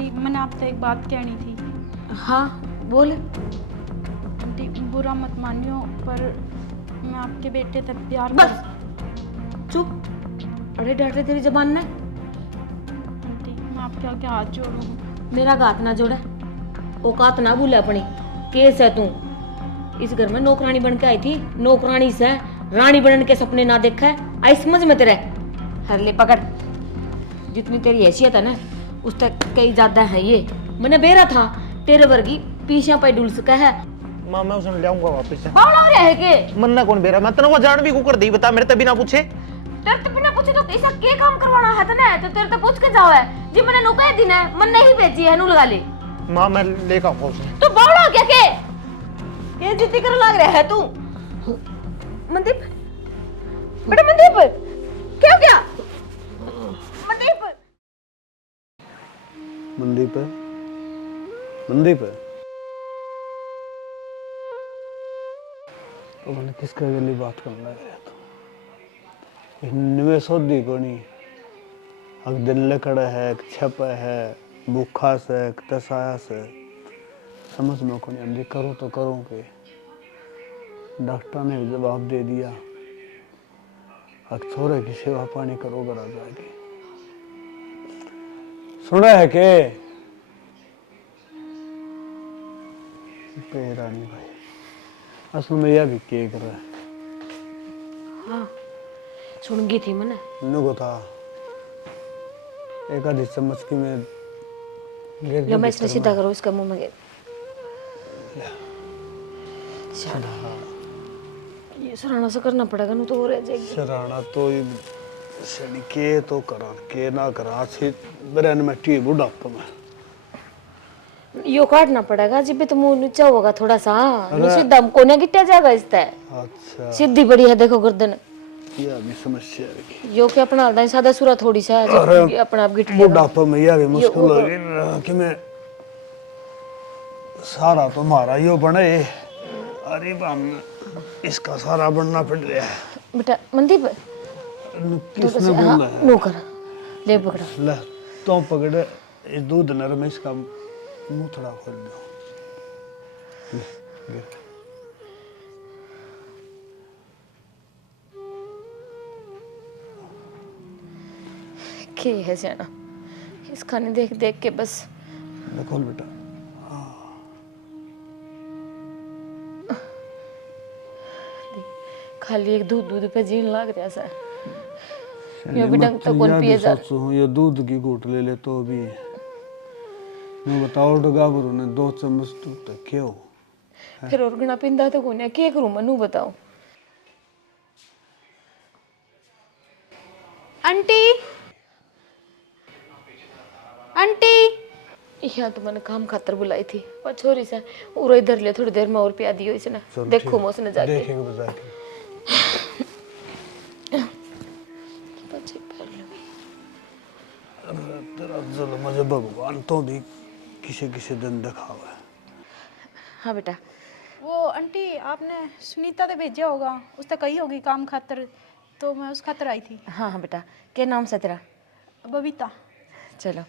Aunty मैंने आपसे एक बात कहनी थी। हाँ बोल। आंटी बुरा मत मानियो पर मैं आपके बेटे से प्यार बस चुप। अरे डर रहे तेरी जबान ने। आंटी मैं आपके आगे हाथ जोड़ूँ। मेरा गात ना जोड़े, औकात ना भूले अपनी। केस है तू इस घर में नौकरानी बन के आई थी, नौकरानी से रानी बनने के सपने ना देखा है। आई समझ में तेरे। हर ले पकड़। जितनी तेरी हैसियत है ना उस तक कई ज्यादा है ये। मैंने बेरा था तेरे वर्गी पीछे पे डुल सका है। मां मैं उसे ले आऊंगा वापस से। बावड़ा हो रहा है के मन्ना कौन बेरा मैं तने जान भी को कर दी बता मेरे तभी ना पूछे। तेरे तो बिना पूछे तो कैसा के काम करवाना है तने तो तेरे तो पूछ के जाओ है जी। मैंने नुकाए दिन है मन नहीं भेजी है नु लगा ले। मां मैं लेकर आऊंगा उसे। तो बावड़ा क्या के ये जिद्दी कर लग रहा है तू। मनदीप बेटा मनदीप क्या क्या मनदीप। मनदीप मनदीप तो मैंने किसके गली बात करना है तो इनमें सोधी कोनी अग दिल लकड़ा है छप है भूखा से तसाया से समझ में कोनी अंधी करूँ तो करूँ के। डॉक्टर ने भी जवाब दे दिया अग छोरे की सेवा पानी करो करा जाके। सुना है के रानी भाई असल में यह भी के कर रहा है। हाँ सुन गई थी मैंने नुको था एक आधी चम्मच की मैं लो मैं इसने सीधा करो इसका मुंह में गिर। ये सराहना से करना पड़ेगा नहीं तो हो रह जाएगी। सराहना तो ये सनी के तो करा के ना करा अच्छी बरन में टी बुढ़ापा में यो काटना पड़ेगा जी भी तो मुंह नीचा होगा थोड़ा सा। सीधा कोने गिट्टा जाएगा इससे। अच्छा सीधी बड़ी है देखो गर्दन। यह भी समस्या है यो के अपना हल्दा सादा सूरा थोड़ी सा है अपना आप गिट बुढ़ापा में यह भी मुश्किल है कि मैं सारा तो हमारा यो बने अरे बाम इसका सारा बनना पड़ रहा है। बेटा मनदीप किसने बोलना है नो कर ले पकड़ा ले तो पकड़ इस दूध नर में इसका मुंह थोड़ा खोल दो। के है जाना इस खाने देख देख के बस। खोल बेटा। खाली एक दूध दूध पे जीन लाग रहा सा। यो भी ढंग तो कौन पिए जा। ये दूध की घूट ले ले तो भी मैं बताओ डगाबरू ने 2 चम्मच दूध तक क्यों फिर और गना पिंदा तो कोने के करूं मनु बताओ। आंटी आंटी यहाँ तो मैंने काम खातर बुलाई थी पर छोरी से उरो इधर ले थोड़ी देर में और पिया दियो इसने। देखो मोसने जाके देखेंगे बजा के तेरा जल मुझे भगवान तो भी किसी किसी दिन देखा हुआ है। हाँ बेटा वो आंटी आपने सुनीता से भेजा होगा उसने कही होगी काम खातर तो मैं उस खातर आई थी। हाँ हाँ बेटा क्या नाम से तेरा। बबीता। चलो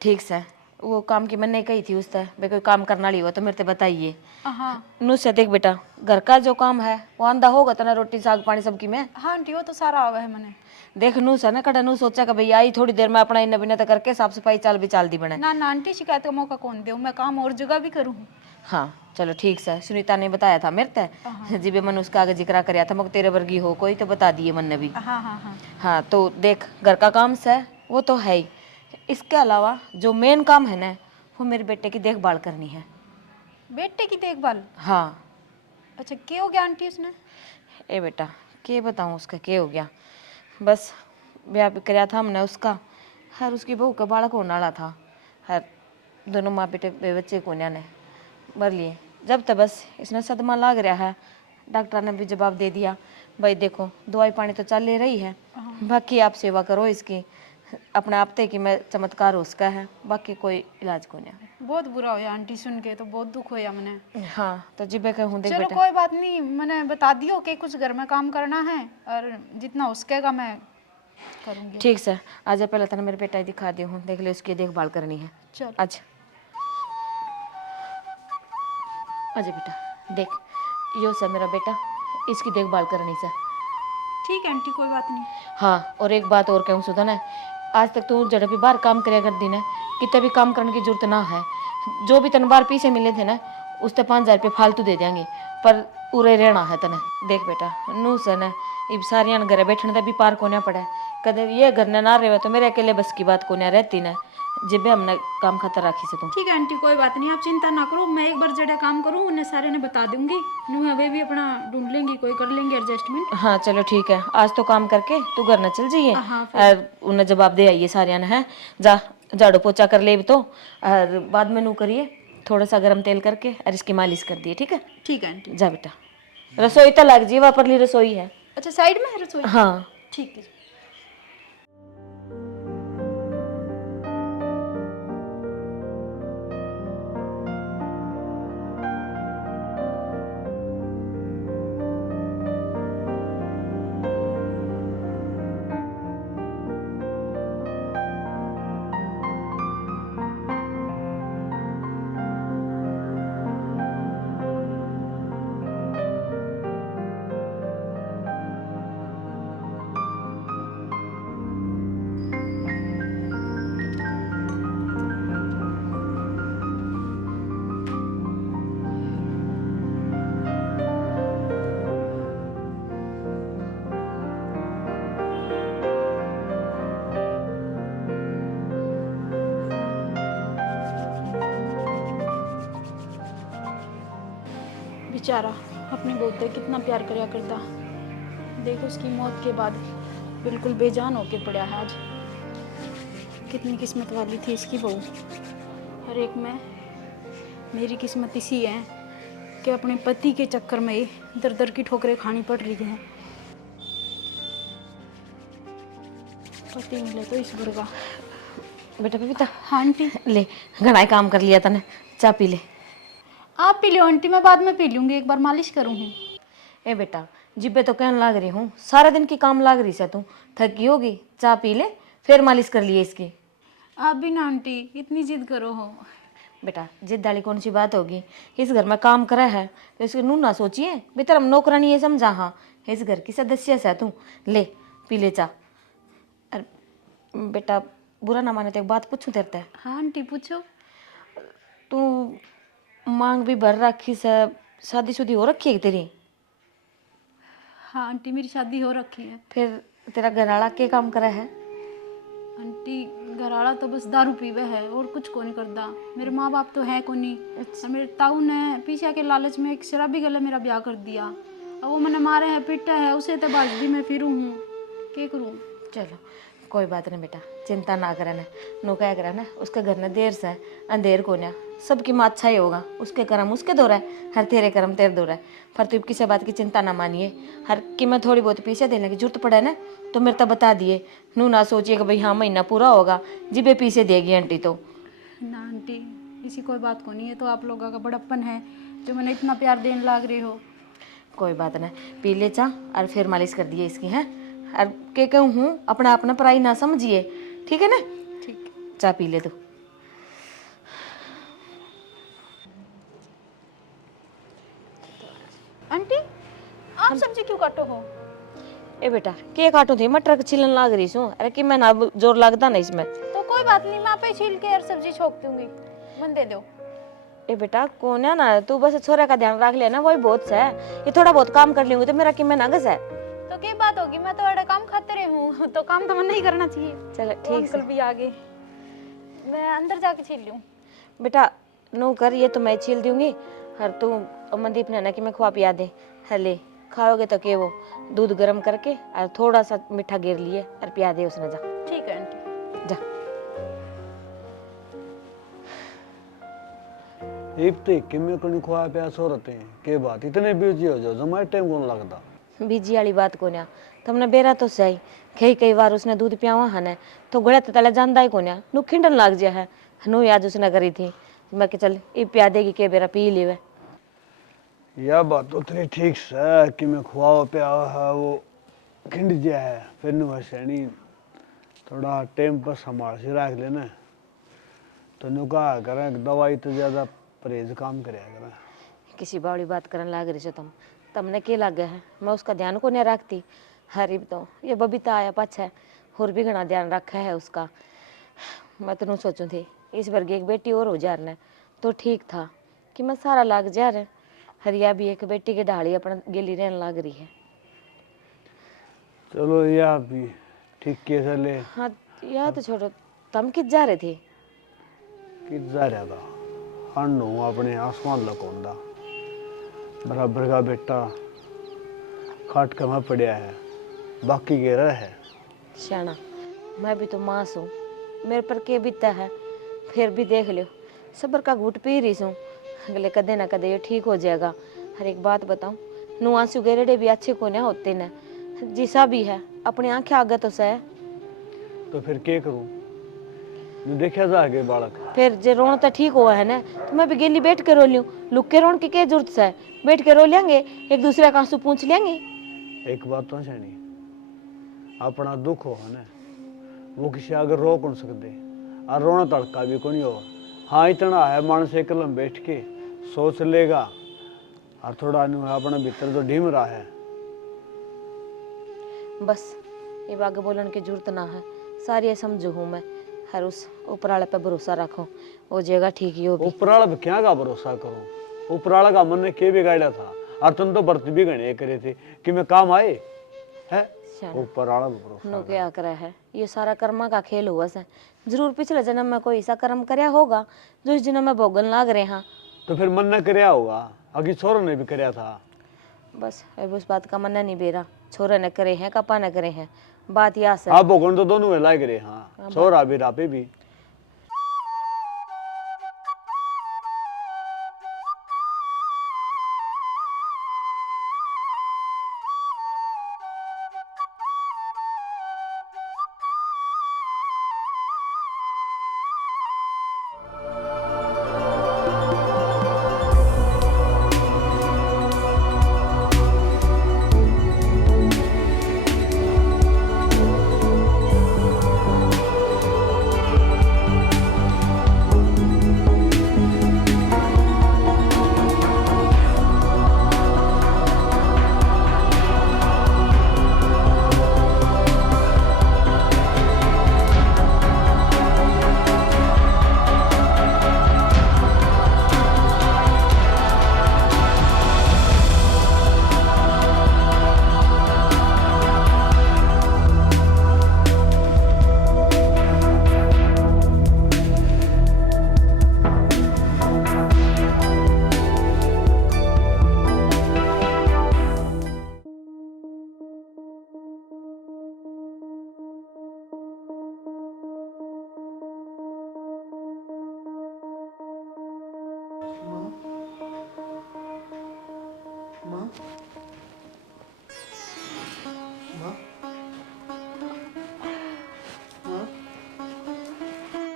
ठीक से वो काम की मैंने कही थी उससे भाई कोई काम करना ली हो तो मेरे से बताइए। हाँ नु से देख बेटा घर का जो काम है वो आंधा होगा तना रोटी साग पानी सबकी में। हाँ आंटी वो तो सारा आवा है मैंने। देख नू से ना कड़ा नू सोचा कि भैया आई थोड़ी देर में अपना इन्ना बिना करके साफ सफाई चाल भी चाल दी बने। ना ना आंटी शिकायत का मौका कौन दे मैं काम और जगह भी करूँ। हाँ चलो ठीक से सुनीता ने बताया था मेरे ते जी भी मैंने उसका आगे जिक्र कराया था मगर तेरे वर्गी हो कोई तो बता दिए मन ने भी। हाँ हाँ हाँ हाँ तो देख घर का काम से वो तो है ही। इसके अलावा जो मेन काम है ना वो मेरे बेटे की देखभाल करनी है। बेटे की देखभाल। हाँ अच्छा क्या हो गया आंटी उसने। ए बेटा के बताऊँ उसका क्या हो गया बस ब्याह भी कराया था हमने उसका हर उसकी बहू का बालक होने वाला था। हर दोनों माँ बेटे बच्चे को ने मर लिए जब तक बस इसने सदमा लाग रहा है। डॉक्टर ने भी जवाब दे दिया भाई देखो दवाई पानी तो चल ले रही है बाकी आप सेवा करो इसकी अपने आप ते कि मैं चमत्कार उसका है बाकी कोई इलाज को नहीं। बहुत बुरा होया आंटी सुन के तो बहुत दुख होया मैंने। हाँ तो जिबे कहूँ देख चलो बेटा कोई बात नहीं मैंने बता दियो कि कुछ घर में काम करना है और जितना उसकेगा मैं करूंगी। ठीक से आजा, पहले तने मेरे बेटा ही दिखा दे हूँ, देख ले उसकी देखभाल करनी है। चल अच्छा आजा बेटा, देख यो से मेरा बेटा, इसकी देखभाल करनी से। ठीक है आंटी, कोई बात नहीं। हाँ, और एक बात और कहूँ सुधा ना, आज तक तू जब भी बाहर काम करे कर दी ना, कितना भी काम करने की जरूरत ना है। जो भी तन बार पीछे मिले थे ना, उससे 5,000 रुपये फालतू दे देंगे, पर उरे रहना है तने। देख बेटा, नू से न इब सारियान घरे बैठने का भी पार को ना पड़े, कदे ये घर ने ना रहे तो मेरे अकेले बस की बात को ना रहती ना, जिबे हमने काम खतर राखी से तू। ठीक है आंटी, कोई बात नहीं, आप चिंता ना करो। मैं एक बार जड़ा काम करूँ उन्हें सारे ने बता दूंगी, नू अभी भी अपना ढूंढ लेंगी, कोई कर लेंगे एडजस्टमेंट। हाँ चलो ठीक है, आज तो काम करके तू घर न चल जाइए, हाँ, और उन्हें जवाब दे आइए सारिया ने। है जा, झाड़ू पोछा कर ले भी तो, और बाद में नू करिए थोड़ा सा गर्म तेल करके और इसकी मालिश कर दिए। ठीक है? ठीक है आंटी। जा बेटा, रसोई तो लग जी, वहाँ परली रसोई है। अच्छा, साइड में है रसोई? हाँ ठीक है। बेचारा अपनी बहू से कितना प्यार करया करता, देखो उसकी मौत के बाद बिल्कुल बेजान होके पड़ा है। आज कितनी किस्मत वाली थी इसकी बहू, और एक मैं, मेरी किस्मत इसी है कि अपने पति के चक्कर में ही दर दर की ठोकरें खानी पड़ रही हैं। पति मिले तो इस घर का। बेटा बबीता, हाँ आंटी। ले घना ही काम कर लिया तने, चाय पी ले। आप पी लो आंटी, मैं बाद में पी लूँगी, एक बार मालिश करूँगी। ए बेटा, जिब्बे तो कहने लाग रही हूँ, सारा दिन की काम लाग रही से तू, थकी होगी, चाय पी ले फिर मालिश कर लिए इसकी। आप भी ना आंटी इतनी जिद करो हो। बेटा जिद वाली कौन सी बात होगी, इस घर में काम करा है तो इसके नू ना सोचिए बेटर हम नौकरानी ये समझा। हाँ, इस घर की सदस्य है तू, ले पी ले चा। अरे बेटा बुरा ना माने तो एक बात पूछूं तेरे से। हाँ आंटी पूछो। तू मांग भी भर रखी से, शादीशुदी हो रखी है तेरी? हाँ आंटी मेरी शादी हो रखी है। फिर तेरा घरवाला के काम करा है? आंटी घरवाला तो बस दारू पीवे है और कुछ को नहीं करता। मेरे माँ बाप तो है को नहीं, और मेरे ताऊ ने पीछे के लालच में एक शराबी गले मेरा ब्याह कर दिया। अब वो मैंने मारे है पीटा है, उसे तो बाजदी मैं फिरूँ हूँ, क्या करूँ। चलो कोई बात नहीं बेटा, चिंता ना करे ना, नो क्या करे ना, उसके घर ने देर से अंधेर को ना, सबकी माँ अच्छा ही होगा, उसके कर्म उसके दो रहा है, हर तेरे कर्म तेरे दो रहा है। पर तू किसी बात की चिंता ना मानिए, हर कि मैं थोड़ी बहुत पीछे देने की जरूरत पड़े ना तो मेरे तब बता दिए, नू ना सोचिए कि भाई हाँ महीना पूरा होगा जिबे पीछे देगी आंटी। तो ना आंटी इसी कोई बात को नहीं है, तो आप लोगों का बड़प्पन है जो मैंने इतना प्यार देने लाग रहे हो। कोई बात नहीं, पी ले चा और फिर मालिश कर दिए इसकी। हैं और के कहूँ हूँ अपना अपना पराई ना समझिए, ठीक है ना? ठीक। चा पी ले तू। आंटी आप सब्जी क्यों काटो हो? ए बेटा के काटू थी, मटर के छिलन लाग रही सू, अरे कि मैं ना जोर लगता ना इसमें। तो कोई बात नहीं, मैं आपे छील के और सब्जी छोक दूंगी, मन दे दो। ए बेटा कौन है ना, तू बस छोरा का ध्यान रख लेना, वही बहुत है, ये थोड़ा बहुत काम कर लूंगी तो मेरा कि मैं नगस है। तो क्या बात होगी, मैं तो बड़ा काम खाते रही हूँ, तो काम तो मन नहीं करना चाहिए। चलो वो ठीक अंकल है भी आगे, मैं अंदर जाके छील लूँ। बेटा, नो कर, ये तो मैं छील दूंगी, हर तू अमनदीप ने ना कि मैं खुआ पिया दे, हले खाओगे तो के वो दूध गर्म करके और थोड़ा सा मीठा गिर लिए और पिया दे उसने। जा ठीक है आंटी। जा। एक तो कि मैं कहीं खुआ प्यास हो रहते हैं के बात इतने बिजी हो जाओ, जमाए टाइम कौन लगता। बीजी वाली बात को ना, तुमने बेरा तो सही, कई बार उसने दूध पियावा हने तो गड़े तो तले जानदा ही को ना, नु खिंडन लाग जा है, नु याद उसने करी थी, मैं कि चल ये पिया देगी के बेरा पी लेवे। यह बात तो तेरी ठीक है कि मैं खुआ प्या है वो खिंड जा है, फिर नु हसनी थोड़ा टाइम पर संभाल से रख लेना। तो नु कहा करें दवाई तो ज्यादा परहेज काम करे करें। किसी बावड़ी बात करने लाग रही हो तुमने क्या लग गया है? मैं उसका ध्यान को नहीं रखती। हरी तो ये बबीता आया पाछा है, और भी घना ध्यान रखा है उसका। मैं तो सोचूं थी इस वर्ग एक बेटी और हो जा रहा तो ठीक था कि मैं सारा लाग जा रहा। हरिया भी एक बेटी के ढाली अपना गेली रहने लग रही है। चलो या भी ठीक के चले। हाँ यह तो छोड़ो, तुम किस जा रहे थे? कि जा रहा था हनु अपने आसमान लकोंदा बराबर का बेटा खाट कमा पड़ा है, बाकी गेरा है। शाना मैं भी तो मांस हूँ, मेरे पर के बीता है। फिर भी देख लो सबर का घूट पी रही हूँ, अगले कदे ना कदे ये ठीक हो जाएगा। हर एक बात बताऊँ, नु आंसू गेरेडे भी अच्छे को नहीं होते न, जिसा भी है अपनी आंखें आगे तो सह। तो फिर क्या करूं? देखा जा आगे बालक। फिर जे रोन तो ठीक हुआ है ना, तो मैं भी गेली बैठ के रो लूं। लुक के रोन की क्या जरूरत है? बैठ के रो लेंगे, एक दूसरे का आंसू पूछ लेंगे। एक बात तो छेनी, अपना दुख हो है ना, वो किसी आगे रो कौन सकते, और रोना तड़का भी कौन हो। हाँ इतना है मानस एक कलम बैठ के सोच लेगा, और थोड़ा अपने भीतर जो ढीम रहा है। बस ये आगे बोलने की जरूरत ना है, सारी समझू हूँ मैं। हर उस ऊपर वाले पे भरोसा रखो, वो जगह ठीक ही होगी। ऊपर वाला पे क्या का भरोसा करूं? ऊपर वाला का मन ने के बिगाड़ा था, और तुम तो व्रत भी गणे करे थे कि मैं काम आए है। ऊपर वाला भरोसा नो क्या करा है, ये सारा कर्मा का खेल हुआ से। जरूर पिछले जन्म में कोई ऐसा कर्म करया होगा जो इस जन्म में भोगन लाग रहे हैं। तो फिर मन ने करया होगा, अगी छोरों ने भी करया था। बस अब उस बात का मन नहीं बेरा, छोरे ने करे हैं कपा ने करे हैं, बात यह है। हाँ भोगन तो दोनों में लाग रहे। हाँ छोरा भी रापे भी।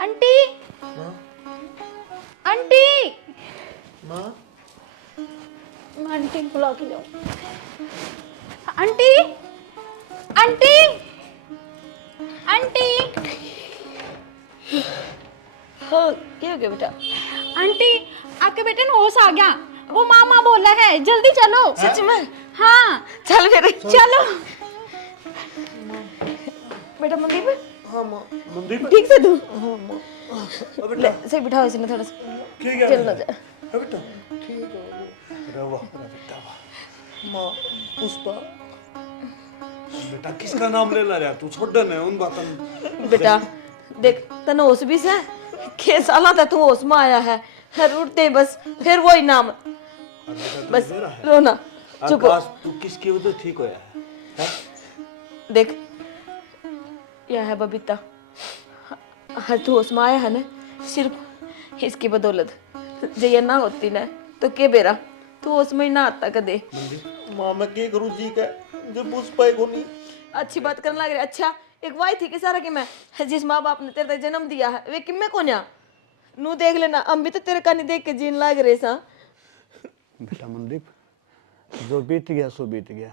आंटी आंटी माँ मैं आंटी को बुला के लाऊं। आंटी आंटी आंटी हाँ क्या हो गया बेटा? आंटी आपके बेटे ने होश आ गया, वो मामा बोल रहा है, जल्दी चलो। सच में? हाँ चल फिर चलो। बेटा मनदीप हाँ माँ मनदीप ठीक से तू हाँ माँ ले सही बिठाओ इसने थोड़ा सा चल ना जा। बेटा ठीक है। अरे वाह बेटा वाह। माँ पुष्पा बेटा किसका नाम ले ला रहा तू? छोड़ दे उन बातों। बेटा देख तने होश भी से के साला था तू होश में आया है, हर उठते ही बस फिर वही नाम, बस रोना चुप हो। तू किसकी वजह ठीक होया है? देख यह है बबीता, हर तू होश में आया है ना सिर्फ इसकी बदौलत। जे ये ना होती ना तो के बेरा तू होश में ही ना आता कदे। माँ मैं क्या करूँ जी का जब पुष्पा को नहीं। अच्छी बात करने लग रही। अच्छा एक वाई थी कि सारा कि मैं जिस माँ बाप ने तेरे तक जन्म दिया है वे किम्मे को न्या नू देख लेना, हम भी तो तेरे का नहीं देख के जीन लाग रहे सा। बेटा मनदीप जो बीत गया सो बीत गया,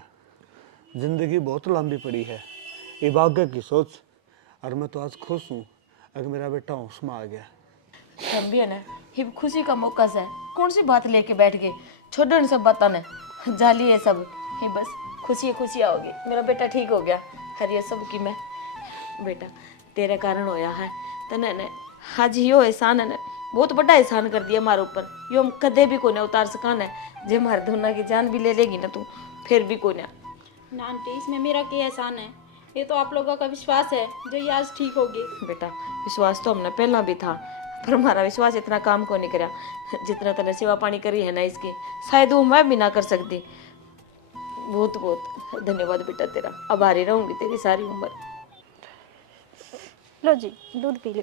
जिंदगी बहुत लंबी पड़ी है। ये आगे की सोच, और मैं तो आज खुश हूँ अगर मेरा बेटा होश में आ गया। तब भी है ना, ये खुशी का मौका है। कौन सी बात लेके बैठ गए, छोड़ो इन सब बातों ने, जाली है सब। ये बस खुशी होगी, मेरा बेटा ठीक हो गया। हर ये सब की मैं बेटा तेरे कारण होया है। तने ने आज यो एहसान है ना, बहुत बड़ा एहसान कर दिया हमारे ऊपर। यो हम कदे भी कोने उतार सकान है। जे हमारे दोनों की जान भी ले लेगी ना तू, फिर भी कोने। ना आंटी, इसमें मेरा क्या एहसान है? ये तो आप लोगों का विश्वास है जो ये आज ठीक होगी। बेटा विश्वास तो हमने पहला भी था, पर हमारा विश्वास इतना काम को नहीं करा जितना तने सेवा पानी करी है ना इसकी, शायद वो मैं भी ना कर सकती। बहुत बहुत धन्यवाद बेटा तेरा, आभारी रहूंगी तेरी सारी उम्र। लो जी, दूध पी लो।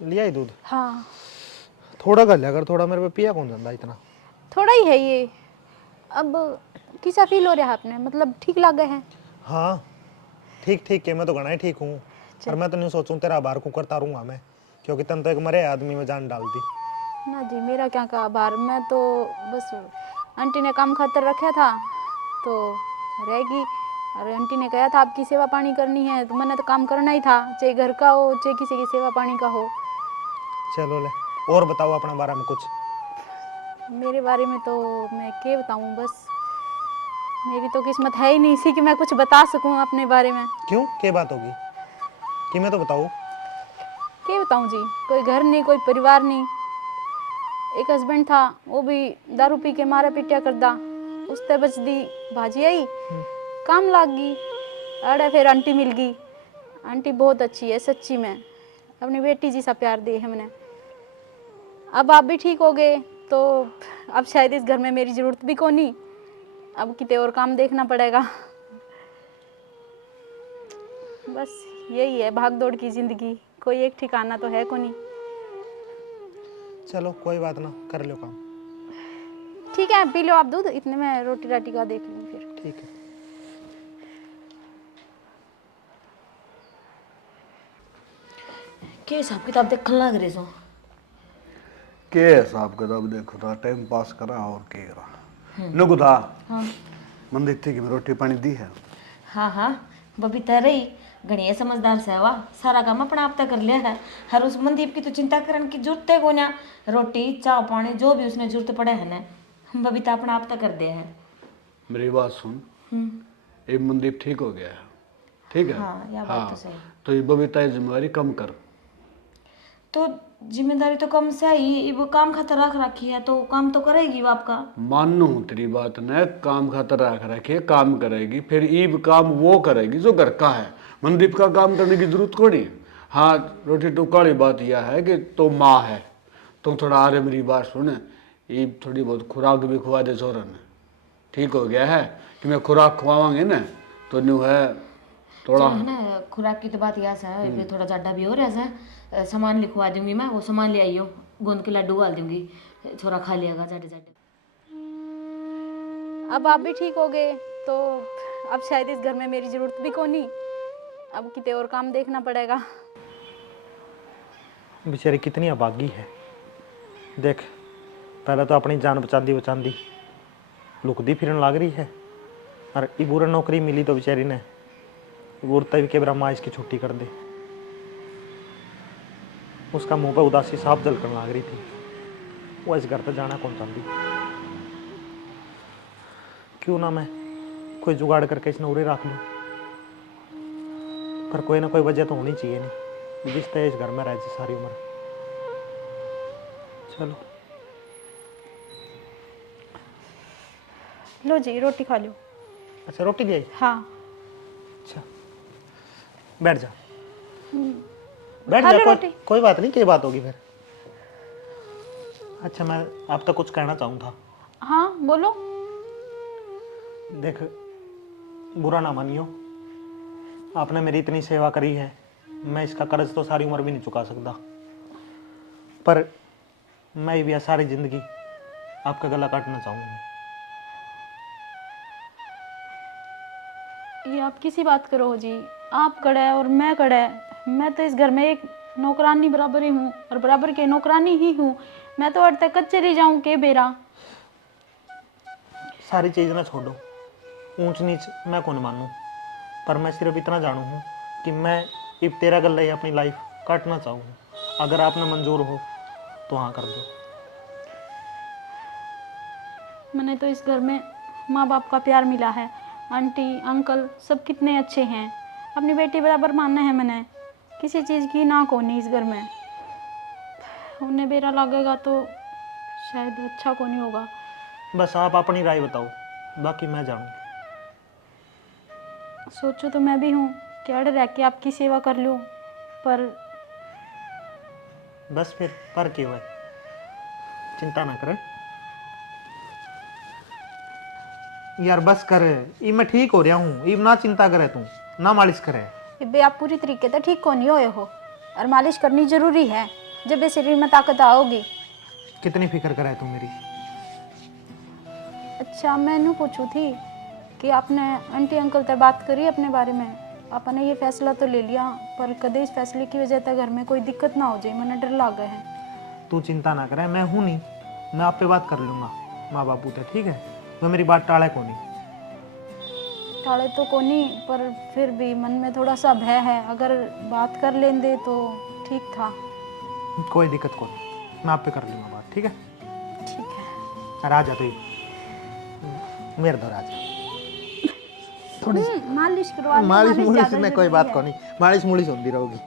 लिया ही दूध? हाँ, थोड़ा कर लिया, अगर थोड़ा मेरे पे पिया कौन जाता इतना। थोड़ा ही है ये। अब कैसा फील हो रहा है आपने, मतलब ठीक लग गए हैं? हाँ ठीक ठीक है, मैं तो घना ही ठीक हूँ। और मैं तो नहीं सोचूं तेरा आभार को करता रहूंगा मैं, क्योंकि तन तो एक मरे आदमी में जान डाल दी। ना जी, मेरा क्या का आभार, मैं तो बस आंटी ने काम खातर रखा था तो रहेगी। और आंटी ने कहा था आपकी सेवा पानी करनी है, तो मैंने तो काम करना ही था, चाहे घर का हो चाहे किसी की सेवा पानी का हो। चलो ले, और बताओ अपने बारे में कुछ। मेरे बारे में तो मैं क्या बताऊं, बस मेरी तो किस्मत है ही नहीं इसी कि मैं कुछ बता सकूं अपने बारे में। क्यों, क्या बात होगी कि मैं तो बताऊँ? क्या बताऊं जी, कोई घर नहीं, कोई परिवार नहीं। एक हस्बैंड था, वो भी दारू पी के मारा पिटिया करदा, उसते बच दी भाजी आई, काम लाग गई। अड़े फिर आंटी मिल गई। आंटी बहुत अच्छी है सच्ची में, अपनी बेटी जी सा प्यार दी है हमने। अब आप भी ठीक हो गए तो अब शायद इस घर में मेरी ज़रूरत भी को नहीं, अब किते और काम देखना पड़ेगा। बस यही है भाग दौड़ की ज़िंदगी, कोई एक ठिकाना तो है को नहीं। चलो कोई बात ना, कर लो काम। ठीक है, पी लो आप दूध, इतने में रोटी राटी का देख लूँ फिर। ठीक है। क्या हिसाब किताब देखने लग रहे सो? के हिसाब किताब देखो था, टाइम पास करा और के करा नुकु था। हाँ मंदिर थी कि मैं रोटी पानी दी है। हाँ हाँ, बबीता रही घनी समझदार से हवा, सारा काम अपना आप तक कर लिया है। हर उस मनदीप की तो चिंता करने की जरूरत है को ना, रोटी चाय पानी जो भी उसने जरूरत पड़े है ना, बबीता अपना आप तक कर दे है। मेरी बात सुन, ये मनदीप ठीक हो गया है, ठीक है? हाँ यह बात तो सही। तो ये बबीता की जिम्मेवारी कम कर। तो जिम्मेदारी तो कम से ही, वो काम खातर रख रखी है तो काम तो करेगी वो आपका। मानू हूँ तेरी बात ने, काम खातर रख रखे काम करेगी, फिर ईब काम वो करेगी जो घर का है। मनदीप का काम करने की जरूरत को नहीं। हाँ रोटी टुकड़ा वाली बात यह है कि तो माँ है, तुम थोड़ा आ रहे मेरी बात सुने, ईब थोड़ी बहुत खुराक भी खुआ दे छोरन। ठीक हो गया है कि मैं खुराक खुआवांगे ना तो न्यू है थोड़ा है ना, खुराक की तो बात याद है, फिर थोड़ा ज्यादा भी हो रहा है। सामान लिखवा दूंगी मैं, वो सामान ले आइयो, गोंद के लड्डू डाल दूंगी, छोरा खा लिएगा जाटे जाटे। अब आप भी ठीक हो गए तो अब शायद इस घर में मेरी ज़रूरत भी को नहीं, अब किते और काम देखना पड़ेगा। बेचारी कितनी अभागी है, देख पहले तो अपनी जान बचांदी लुकदी फिरन लाग रही है, और इबूरा नौकरी मिली तो बेचारी ने इबूरता भी के ब्रह्मा इसकी छुट्टी कर दे। उसका मुंह पर उदासी साफ झलकन लाग रही थी, वो इस घर पर जाना कौन चाहती। क्यों ना मैं कोई जुगाड़ करके इसने उड़े रख लूं, पर कोई ना कोई वजह तो होनी चाहिए नहीं, जिस तरह इस घर में रह जी सारी उम्र। चलो लो जी रोटी खा लो। अच्छा रोटी ले आई? हाँ अच्छा बैठ जा, बैठ खा जा, लो रोटी। कोई बात नहीं, क्या बात होगी फिर। अच्छा मैं आप तक कुछ कहना चाहूँ था। हाँ बोलो। देख बुरा ना मानियो, आपने मेरी इतनी सेवा करी है, मैं इसका कर्ज तो सारी उम्र भी नहीं चुका सकता, पर मैं भी सारी जिंदगी आपका गला काटना चाहूँगा। ये आप किसी बात करो हो जी, आप कड़ा है और मैं कड़ा है, मैं तो इस घर में एक नौकरानी बराबर ही हूँ और बराबर के नौकरानी ही हूँ, मैं तो अड़ तक कच्चे रह जाऊँ के बेरा। सारी चीज़ ना छोड़ो, ऊंच नीच मैं कौन मानूं, पर मैं सिर्फ इतना जानू हूँ कि मैं इब तेरा गल अपनी लाइफ काटना चाहूँ। अगर आपने मंजूर हो तो हाँ कर दो। मैंने तो इस घर में माँ बाप का प्यार मिला है, आंटी अंकल सब कितने अच्छे हैं, अपनी बेटी बराबर मानना है मैंने, किसी चीज़ की ना को नहीं इस घर में। उन्हें बेरा लगेगा तो शायद अच्छा को नहीं होगा। बस आप अपनी राय बताओ, बाकी मैं जानूँ। सोचो तो मैं भी हूँ कि अड़ रह के आपकी सेवा कर लूँ, पर बस फिर पर क्यों है, चिंता ना करे यार, बस कर। ये मैं ठीक हो रहा हूँ, ये ना चिंता करे, तू ना मालिश करे। इबे आप पूरी तरीके से ठीक को नहीं होए हो, और मालिश करनी जरूरी है जब ये शरीर में ताकत आओगी। कितनी फिक्र करे तू मेरी। अच्छा मैंने पूछू थी कि आपने आंटी अंकल से बात करी अपने बारे में? आपने ये फैसला तो ले लिया, पर कदे इस फैसले की वजह से घर में कोई दिक्कत ना हो जाए, मैंने डर लग गए हैं। तू चिंता ना करे, मैं हूँ नहीं, मैं आप पे बात कर लूँगा माँ बापू से, ठीक है? वो मेरी बात टाले को नहीं। टाले तो को नहीं, पर फिर भी मन में थोड़ा सा भय है, अगर बात कर लेंदे तो ठीक था। कोई दिक्कत को नहीं, मैं आप पे कर लूँगा बात, ठीक है? ठीक है। अरे आ जा तू मेरे दौर आ जा। थोड़ी मालिश करवा मालिश मुलिश ज़्यादा में कोई जरूरी बात है। को नहीं, मालिश मुलिश होती रहोगी।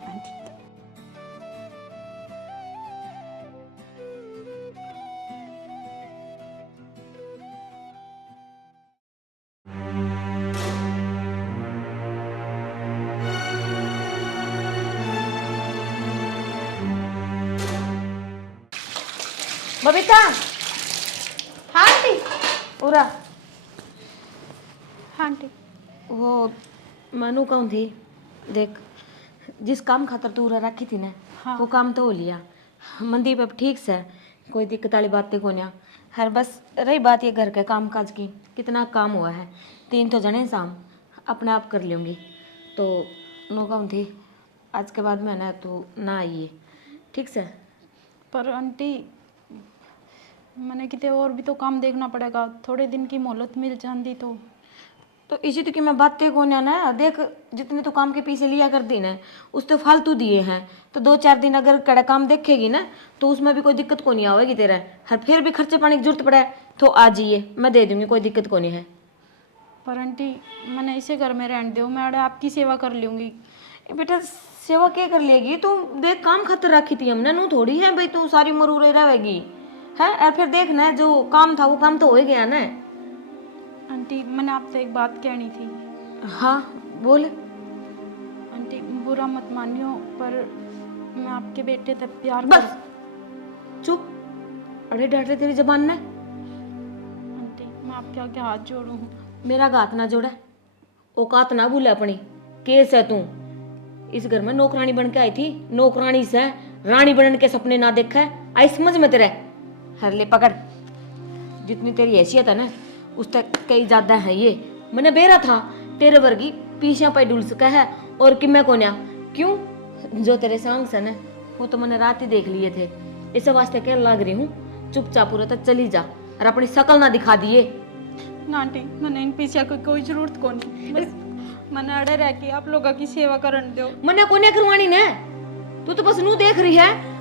बबीता, हाँ आंटी। उरा हाँ आंटी। वो मनु कौन थी, देख जिस काम खातर तू उरा रखी थी ना, हाँ। वो काम तो हो लिया। मंदीप अब ठीक से, कोई दिक्कत वाली बात को नहीं। हर बस रही बात ये घर के काम काज की, कितना काम हुआ है, 3 तो जने शाम अपने आप कर लूँगी। तो नो कौन थी, आज के बाद में ना तू ना आइए, ठीक से? पर आंटी मैंने कितने और भी तो काम देखना पड़ेगा, थोड़े दिन की मोहलत मिल जाती तो इसी तो कि मैं बातें को ना देख, जितने तो काम के पीछे लिया कर दी ना, उस तो फालतू दिए हैं, तो 2-4 दिन अगर कड़ा काम देखेगी ना तो उसमें भी कोई दिक्कत को नहीं आएगी तेरा। हर फिर भी खर्चे पानी की जरूरत पड़े तो आ जाइए, मैं दे दूंगी, कोई दिक्कत को नहीं है। पर आंटी मैंने इसे घर में रहने दो, मैं अड़े आपकी सेवा कर लूँगी। बेटा सेवा क्या कर लेगी तू, देख काम खातर रखी थी हमने, नू थोड़ी है भाई तू सारी उम्र उरे रहेगी है। और फिर देख ना, जो काम था वो काम तो हो ही गया ना। आंटी मैंने आपसे एक बात कहनी थी। हाँ बोल। आंटी बुरा मत मानियो, पर मैं आपके बेटे से प्यार बस चुप, अरे डर रहे तेरी जबान ने। आंटी मैं आपके आगे हाथ जोड़ूं। मेरा गात ना जोड़ा, औकात ना भूले अपनी। केस है तू इस घर में नौकरानी बन के आई थी, नौकरानी से रानी बनने के सपने ना देखा है, आई समझ में तेरे। हर ले पकड़, जितनी तेरी हैसियत है ना उस तक कई ज्यादा है ये। मैंने बेरा था तेरे वर्गी पीछा पे डुल सका है, और कि मैं कोन्या क्यों, जो तेरे सॉन्ग है ना वो तो मैंने रात ही देख लिए थे। इस वास्ते कह लग रही हूँ चुपचाप पूरा तक चली जा, और अपनी शकल ना दिखा दिए। ना आंटी मैंने इन पीछे कोई जरूरत को नहीं, बस मैंने अड़े रह के आप लोगों की सेवा करने दो। मैंने कोन्या करवानी ने, तू तो बस नू देख रही है,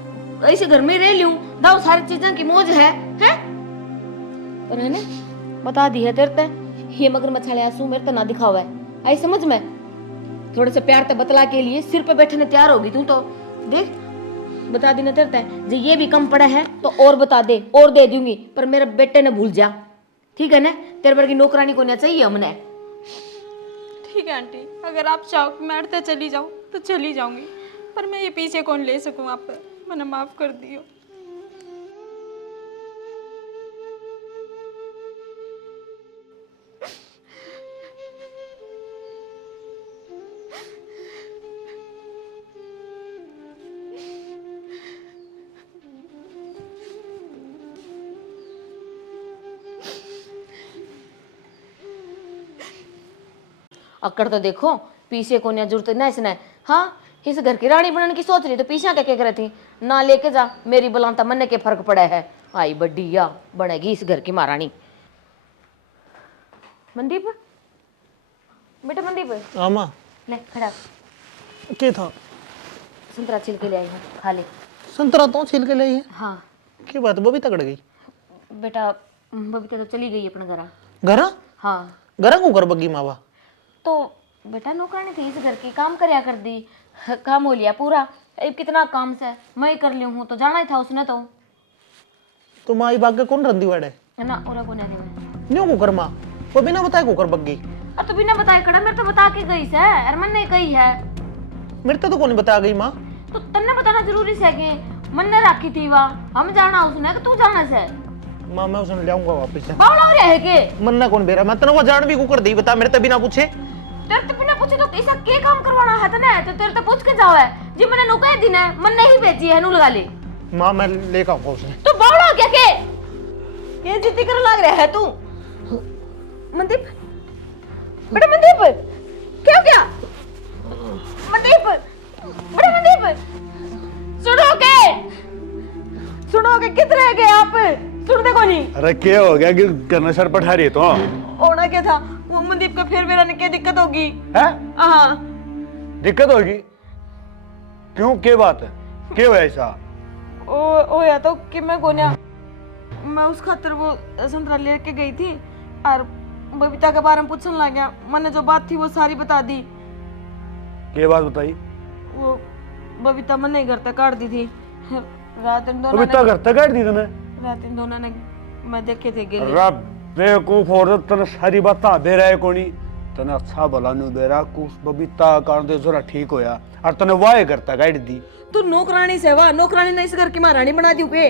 ऐसे घर में रह लूं दाऊ सारी चीजें की मौज है पर है ना बता दी है तेरे ते, ये मगर मछले आंसू मेरे तो ना दिखावा है, आई समझ में। थोड़े से प्यार ते बतला के लिए सिर पे बैठने तैयार होगी तू तो, देख बता दी ना तेरे ते, जो ये भी कम पड़ा है तो और बता दे, और दे दूंगी, पर मेरे बेटे ने भूल जा, ठीक है ना? तेरे वर्गी नौकरानी को नहीं चाहिए हमने। ठीक है आंटी, अगर आप चाहो कि मैं अड़ते चली जाऊँ तो चली जाऊंगी, पर मैं ये पीछे कौन ले सकूँ आप पर, मैंने माफ कर दियो। अकड़ तो देखो पीछे को नहीं जरूरत ना इसने। हाँ इस घर की रानी बनने की सोच रही तो पीछा क्या करे थी, ना लेके जा, मेरी बुलाता मन के फर्क पड़ा है, आई बढ़िया बनेगी इस घर की महारानी। मनदीप बेटा, मनदीप आमा ले खड़ा। क्या था? संतरा छिल के ले आई हूँ, खा ले। संतरा तो छिल के ले आई है? हाँ की बात, वो भी तकड़ गई? बेटा, बबीता तो चली गई अपने घर। घरा? हाँ घरा को कर बग्गी मावा? तो बेटा नौकरानी थी इस घर की, काम करया कर दी, काम हो लिया पूरा। अब कितना काम से मैं ही कर ली हूँ, तो जाना ही था उसने तो माई बाग के कौन रंदी वाड़े? है ना। और को नहीं में न्यू कुकर माँ वो बिना बताए कुकर बग्गी? अब तो बिना बताए कड़ा, मेरे तो बता के गई से, अरमन ने कही है। मेरे तो कौन बता गई माँ? तो तन्ने बताना जरूरी से कि मन ने रखी थी वहाँ, हम जाना उसने कि तू जाना से? माँ मैं उसे लाऊंगा वापस से। बावड़ा हो रहा है के मन ना कौन बेरा, मैं तेरे को जान भी कुकर दी बता, मेरे तो बिना पूछे। तेरे तो बिना पूछे तो ऐसा के काम करवाना है तने? तो तेरे तो पूछ के जाओ है जी, मैंने नुकाए दिन है, मन ने ही भेजी है, नु लगा ले। माँ मैं लेकर आऊंगा उसे। तो बावड़ा हो क्या के ये जिद्दी कर लग रहा है तू? मनदीप, बेटा मनदीप, क्या हो गया? मनदीप, बेटा मनदीप, सुनोगे कितने गए आप? सुनते को नहीं? अरे क्या हो गया कि करना सर पठा रही है तो? होना क्या था, वो मनदीप का फिर मेरा ने क्या दिक्कत होगी? है? हाँ दिक्कत होगी? क्यों, क्या बात है, क्या हुआ ऐसा? ओ या तो कि मैं गोन्या, मैं उस खातर वो संतरा लेके गई थी और बबीता के बारे में पूछने लग गया। मैंने जो बात थी वो सारी बता दी। क्या बात बताई? वो बबीता मैंने घर तक काट दी थी। रात इन दोनों अभी तक घर तक काट दी तूने? रात इन दोनों ने मैं देखे थे गिले। अरे बेवकूफ औरत, तने सारी बात दे रहा है कोनी? तने अच्छा भला नु दे रहा कुछ बबीता कारण दे जरा ठीक होया और तने वाए घर तक काट दी। तू नौकरानी सेवा, नौकरानी ने इस घर की महारानी बना दी पे।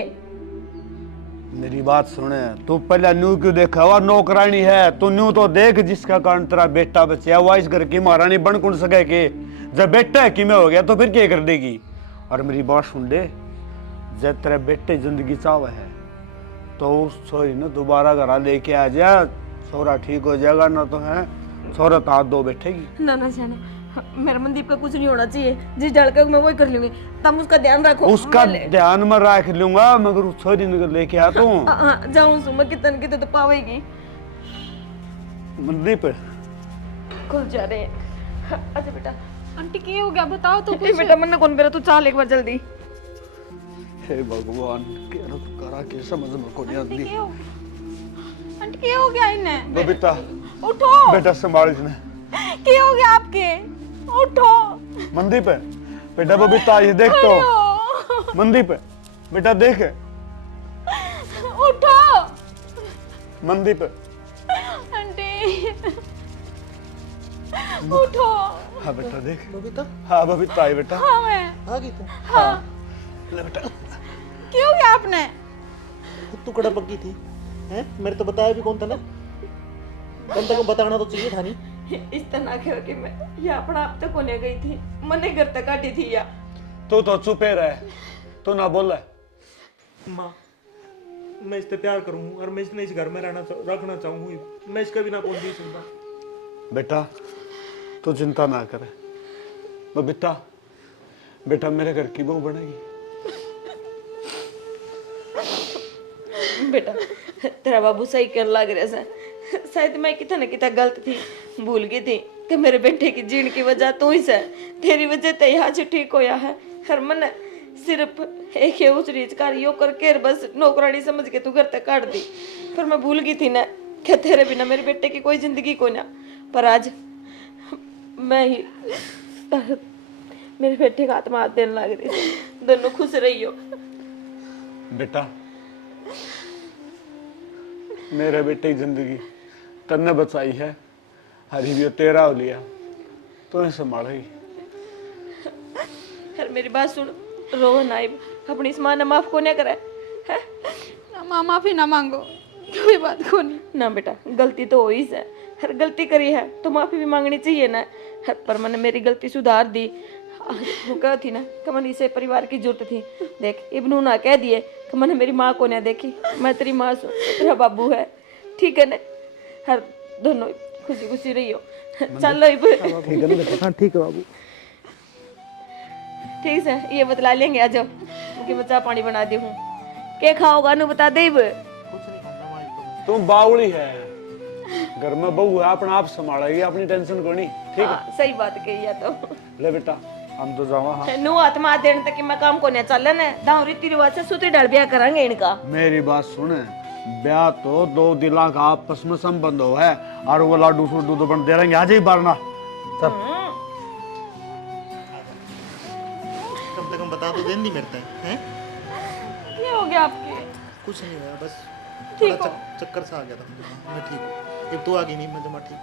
मेरी बात सुने, तू पहले न्यू क्यों देखा? वह नौकरानी है, तू न्यू तो देख जिसका कारण तेरा बेटा बचा। वह इस घर की महारानी बन कौन सके के? जब बेटा है कि मैं हो गया तो फिर क्या कर देगी? और मेरी बात सुन ले, जब तेरे बेटे जिंदगी चाव है तो उस छोरी ने दोबारा घर लेके आ जा, छोरा ठीक हो जाएगा, ना तो है छोरा तो हाथ दो बैठेगी। ना ना जाना, मेरे मनदीप का कुछ नहीं होना चाहिए, जिस डर का मैं वही कर लूंगी। तुम उसका ध्यान रखो। उसका ध्यान में रख लूंगा, मगर उस छोरी ने लेके आ तो जाऊं सुमा कितन कितने तो पावेगी। मनदीप खुल जा रहे हैं। अच्छा बेटा, आंटी क्या हो गया बताओ तो ए बेटा मन कौन बेरा, तू चाल एक बार जल्दी। हे भगवान, क्या करा के समझ में को नहीं आती। आंटी क्या हो गया इन्हें? बबीता उठो, बेटा संभाल इसने। क्या हो गया आपके? उठो। मनदीप बेटा, बबीता ये देख तो। मनदीप बेटा देख। उठो मनदीप। आंटी, उठो। हाँ बेटा देख। बबीता हाँ बबीता आई बेटा। हाँ मैं, आ गई तू? हाँ। ले बेटा, क्या हो गया आपने? तू कड़ा बग्गी थी हैं? मेरे तो बताया भी कौन था ना, कम से कम बताना तो चाहिए था नहीं। इस तरह के कि मैं ये अपना आप तक होने गई थी, मने घर तक काटी थी या। तू तो चुपे रहे, तू ना बोल। माँ मैं इससे प्यार करूँ और मैं इसने इस घर में रखना चाहूँ, मैं इसका बिना कौन जी सकता। बेटा तू चिंता ना करे, बबीता बेटा मेरे घर की बहू बनेगी। बेटा तेरा बाबू सही कर लग रहा है, शायद मैं कितना न कितना गलत थी, भूल गई थी कि मेरे बेटे की जीण की वजह तू ही से, तेरी वजह ते यहाँ से ठीक होया है। हर मन सिर्फ एक ही उस रीचकार यो करके बस नौकरानी समझ के तू घर तक काट दी, पर मैं भूल गई थी ना कि तेरे बिना मेरे बेटे की कोई जिंदगी को ना। पर आज मैं ही मेरे बेटे का आत्मा हाथ देने लग रही, दोनों खुश रहियो। बेटा मेरे बेटे की जिंदगी तन्ने बचाई है, हरी भी तेरा हो लिया, तो संभालेगी। यार मेरी बात सुन, रोहन नाइब अपनी इस माँ ने माफ को नहीं करे है? माँ माफी ना मांगो, कोई बात को नहीं। ना बेटा गलती तो हो ही है, हर गलती करी है तो माफी भी मांगनी चाहिए ना। पर मैंने मेरी गलती सुधार दी। वो कह थी ना कि मैंने इसे परिवार की जरूरत थी, देख इब्नू ना कह दिए कि मैंने मेरी माँ को नहीं देखी, मैं तेरी माँ सु तेरा बाबू है, ठीक है ना? हर दोनों खुशी खुशी रहियो। चलो इब ठीक है ना बेटा? हाँ ठीक है बाबू। ठीक है, ये बतला लेंगे आज क्योंकि मैं चाय पानी बना दी हूँ। क्या खाओगा नु बता दे। तुम बावली है, घर में बहू है, अपना आप संभालेगी, अपनी टेंशन को नहीं, ठीक है? हाँ, सही बात कही है तो। ले बेटा हम तो जावा हाँ। नु हाथ मार देने तक कि मैं काम को नहीं चलन है दाऊ रीति रिवाज से सूती डाल ब्याह करांगे इनका। मेरी बात सुने, ब्याह तो दो दिला का आपस में संबंध हो है, और वो लाडू सूडू तो बन दे रहेंगे आज ही बारना। चल कम से कम बता तो देन नहीं मेरे हैं। ये हो गया आपके? कुछ नहीं हुआ, बस ठीक थोड़ा चक्कर सा आ गया था। मैं ठीक हूँ, अब तो आ गई नहीं मैं जमा ठीक।